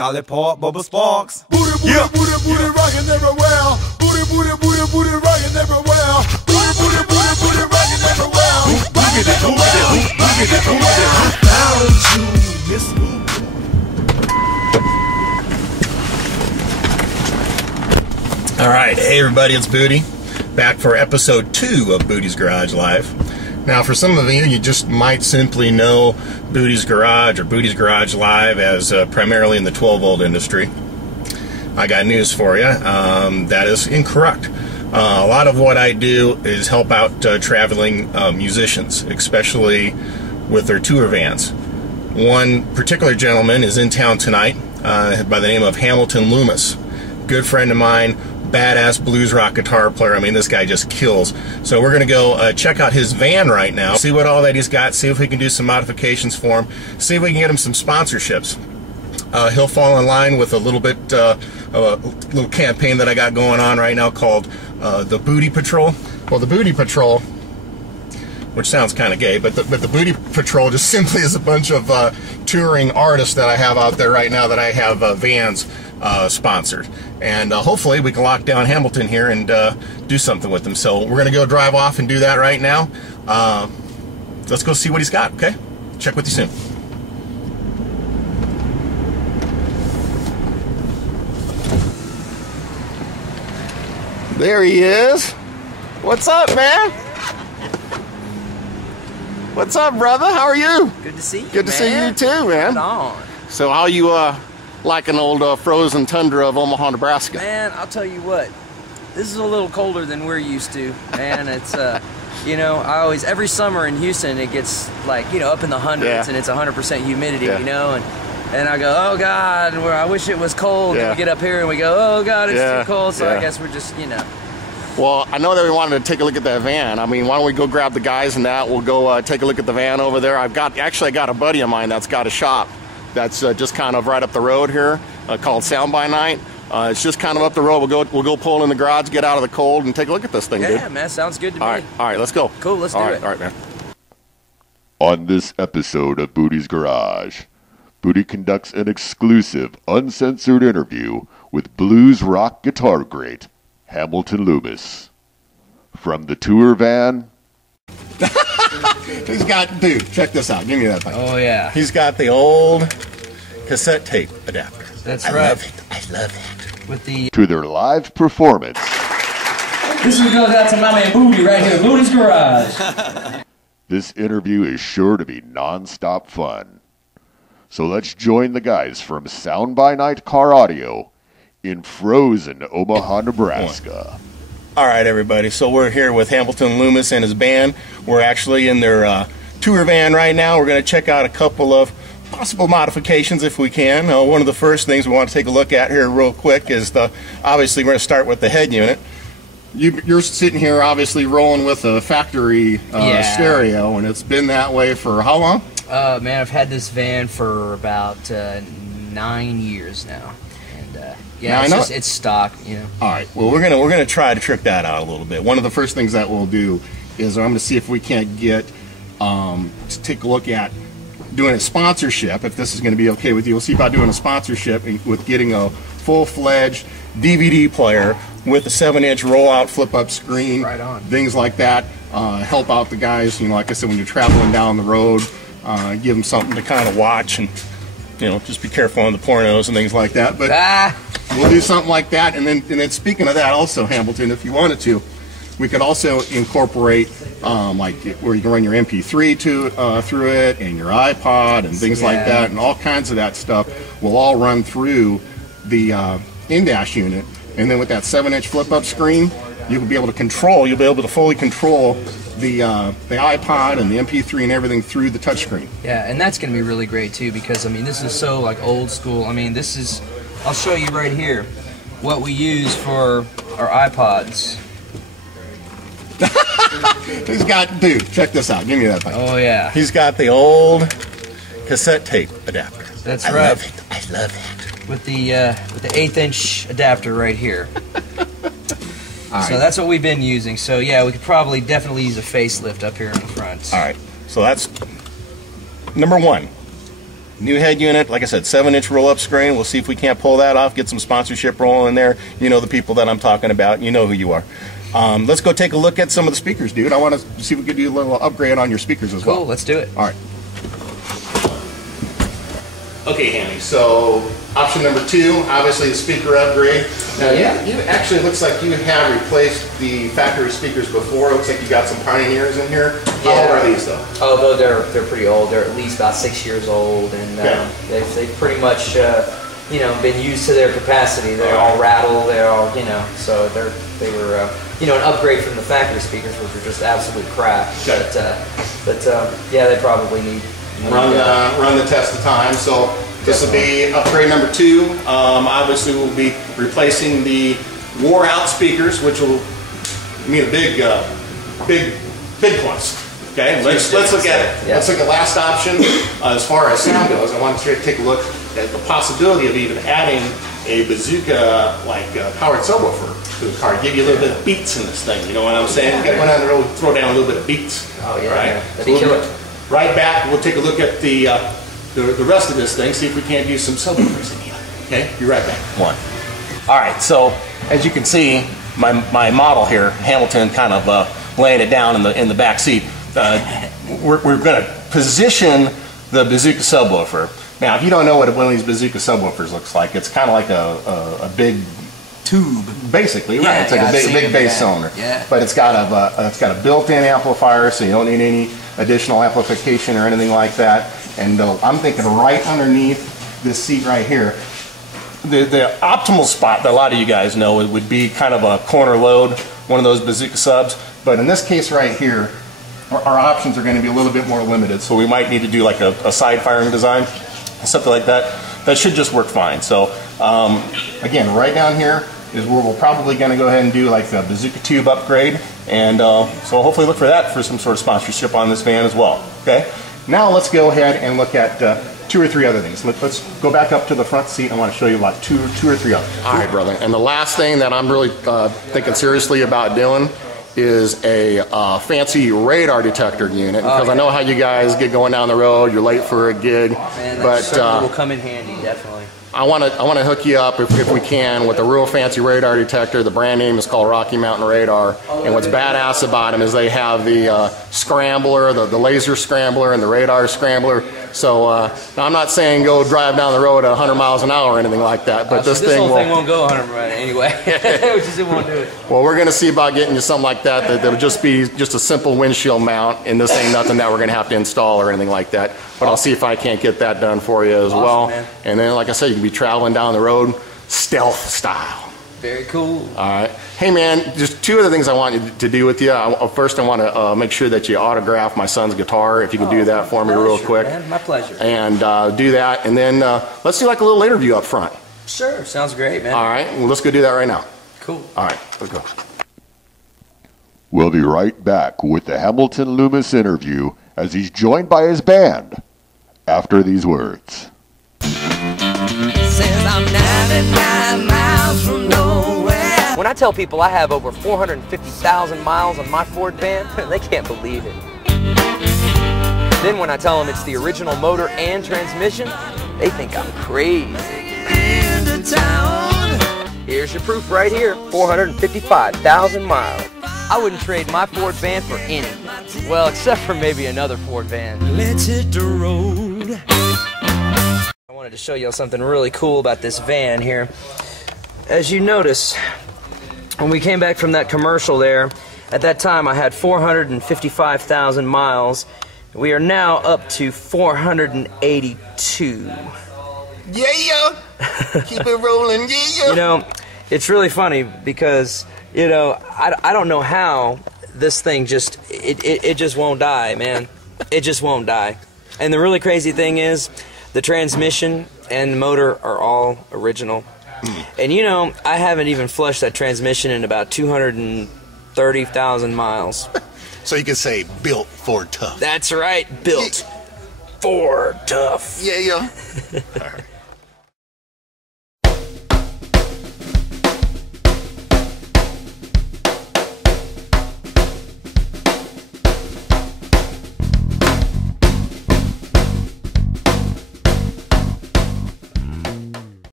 Call it pork bubble sparks. Booty, booty, Yeah. booty, booty, rockin' everywhere. Booty, booty, booty, booty, rockin' everywhere. Booty, booty, booty, booty, rockin' everywhere. Rockin' everywhere. Rockin' everywhere. I found you, Miss Me. All right, hey everybody, it's Booty, back for episode 2 of Boody's Garage Live. Now, for some of you, you just might simply know Boody's Garage or Boody's Garage Live as primarily in the 12-volt industry. I got news for you. That is incorrect. A lot of what I do is help out traveling musicians, especially with their tour vans. One particular gentleman is in town tonight by the name of Hamilton Loomis. Good friend of mine, badass blues rock guitar player. I mean, this guy just kills. So we're going to go check out his van right now, see what all that he's got, see if we can do some modifications for him, see if we can get him some sponsorships. He'll fall in line with a little bit, a little campaign that I got going on right now called the Booty Patrol. Well, the Booty Patrol, which sounds kind of gay, but the Booty Patrol just simply is a bunch of touring artists that I have out there right now that I have vans sponsored. And hopefully we can lock down Hamilton here and do something with him. So we're going to go drive off and do that right now. Let's go see what he's got, okay? Check with you soon. There he is. What's up, man? What's up, brother? How are you? Good to see you, Good to see you too, man. Right on. So how you like an old frozen tundra of Omaha, Nebraska? Man, I'll tell you what. This is a little colder than we're used to, man. It's you know, I always every summer in Houston it gets like, you know, up in the hundreds, and it's 100% humidity, you know, and I go, oh God, I wish it was cold. And we get up here and we go, oh God, it's too cold. So I guess we're just, you know. Well, I know that we wanted to take a look at that van. I mean, why don't we go grab the guys and that? We'll go take a look at the van over there. Actually I got a buddy of mine that's got a shop that's just kind of right up the road here called Sound by Night. It's just kind of up the road. We'll go pull in the garage, get out of the cold, and take a look at this thing, dude. Yeah, man, sounds good to me. All right, let's go. Cool, let's do it. All right, man. On this episode of Boody's Garage, Booty conducts an exclusive, uncensored interview with blues rock guitar great Hamilton Loomis. From the tour van. He's got, dude, check this out. Give me that thing. Oh, yeah. He's got the old cassette tape adapter. That's I right. love it. I love it. With the To their live performance. This one goes out to my man Booty right here, Boody's Garage. This interview is sure to be non-stop fun. So let's join the guys from Sound by Night Car Audio in frozen Omaha, Nebraska. All right, everybody. So we're here with Hamilton Loomis and his band. We're actually in their tour van right now. We're going to check out a couple of possible modifications if we can. One of the first things we want to take a look at here real quick is obviously we're going to start with the head unit. You're sitting here obviously rolling with a factory stereo, and it's been that way for how long? man, I've had this van for about 9 years now. Yeah, it's stock, you know. All right. Well, we're gonna try to trick that out a little bit. One of the first things that we'll do is I'm gonna see if we can't get to take a look at doing a sponsorship. If this is gonna be okay with you, we'll see about doing a sponsorship with getting a full-fledged DVD player with a 7-inch roll-out flip-up screen, right on. Things like that. Help out the guys. You know, like I said, when you're traveling down the road, give them something to kind of watch and. You know, just be careful on the pornos and things like that. But we'll do something like that. And then speaking of that, also Hamilton, if you wanted to, we could also incorporate like where you can run your MP3 through it and your iPod and things like that, and all kinds of that stuff will all run through the in-dash unit. And then with that 7-inch flip-up screen, you'll be able to control. You'll be able to fully control the iPod and the MP3 and everything through the touchscreen. Yeah, and that's going to be really great too, because I mean this is so like old school. I mean this is, I'll show you right here what we use for our iPods. He's got, dude, check this out. Give me that thing. Oh yeah. He's got the old cassette tape adapter. That's I right. love it. I love it. With the 1/8-inch adapter right here. So that's what we've been using. So yeah, we could probably definitely use a facelift up here in the front. All right. So that's number one. New head unit, like I said, 7-inch roll-up screen. We'll see if we can't pull that off, get some sponsorship rolling in there. You know the people that I'm talking about. You know who you are. Let's go take a look at some of the speakers, dude. I want to see if we can do a little upgrade on your speakers as well. Cool, let's do it. All right. Okay, Hammy, so option number 2, obviously the speaker upgrade. Now, you actually looks like you have replaced the factory speakers before. Looks like you got some Pioneers in here. How old are these, though? Oh, they're pretty old. They're at least about 6 years old, and they've pretty much you know, been used to their capacity. They're all rattle. They're all, you know, so they were you know, an upgrade from the factory speakers, which were just absolute crap. Okay. But yeah, they probably need. Run the test of time. So this will be upgrade number 2. Obviously, we'll be replacing the wore-out speakers, which will mean a big plus. Okay, let's look at it. Yeah. Let's look at last option. As far as sound goes, I want to take a look at the possibility of even adding a bazooka like powered subwoofer to the car. Give you a little bit of beats in this thing. You know what I'm saying? You got one on the road, throw down a little bit of beats. Oh yeah, right? That'd be killer. Right back, we'll take a look at the rest of this thing, see if we can't use some subwoofers in here. Okay, be right back. All right, so as you can see, my model here, Hamilton, kind of laying it down in the back seat. We're going to position the bazooka subwoofer. Now, if you don't know what one of these bazooka subwoofers looks like, it's kind of like a big tube, basically, right? Yeah, it's like a big bass cylinder. Yeah. But it's got a built-in amplifier, so you don't need any additional amplification or anything like that. And I'm thinking right underneath this seat right here, the optimal spot that a lot of you guys know would be kind of a corner load, one of those bazooka subs. But in this case right here, our options are going to be a little bit more limited. So we might need to do like a side firing design, something like that. That should just work fine. So again, right down here is where we're probably going to go ahead and do like a bazooka tube upgrade. And so hopefully look for that for some sort of sponsorship on this van as well. Okay. Now let's go ahead and look at 2 or 3 other things. Let's go back up to the front seat. I want to show you about two or three others. All right, brother. And the last thing that I'm really thinking seriously about doing is a fancy radar detector unit, because I know how you guys get going down the road. You're late for a gig, but will come in handy, definitely. I want to hook you up if we can with a real fancy radar detector. The brand name is called Rocky Mountain Radar, and what's badass about them is they have the scrambler, the laser scrambler, and the radar scrambler. So now I'm not saying go drive down the road at 100 miles an hour or anything like that, but this thing won't go 100 miles anyway. It won't do it. Well, we're going to see about getting you something like that that'll just be just a simple windshield mount, and this ain't nothing that we're going to have to install or anything like that. But I'll see if I can't get that done for you as well. Man. And then, like I said, you can be traveling down the road stealth style. Very cool. All right. Hey, man, just 2 other things I want to do with you. First, I want to make sure that you autograph my son's guitar, if you can do that for me real quick. Man. My pleasure. And do that. And then let's do like a little interview up front. Sure. Sounds great, man. All right. Well, let's go do that right now. Cool. All right. Let's go. We'll be right back with the Hamilton Loomis interview as he's joined by his band after these words. Says I'm 99 miles from nowhere. When I tell people I have over 450,000 miles on my Ford van, they can't believe it. Then when I tell them it's the original motor and transmission, they think I'm crazy. Here's your proof right here, 455,000 miles. I wouldn't trade my Ford van for any. Well, except for maybe another Ford van. Let's hit the road. I wanted to show you something really cool about this van here. As you notice, when we came back from that commercial there, at that time I had 455,000 miles. We are now up to 482. Yeah. Keep it rolling, yeah. You know, it's really funny because, you know, I don't know how this thing just, it just won't die, man. It just won't die. And the really crazy thing is, the transmission and the motor are all original. And you know, I haven't even flushed that transmission in about 230,000 miles. So you can say, built Ford tough. That's right, built Ford tough. Yeah. All right.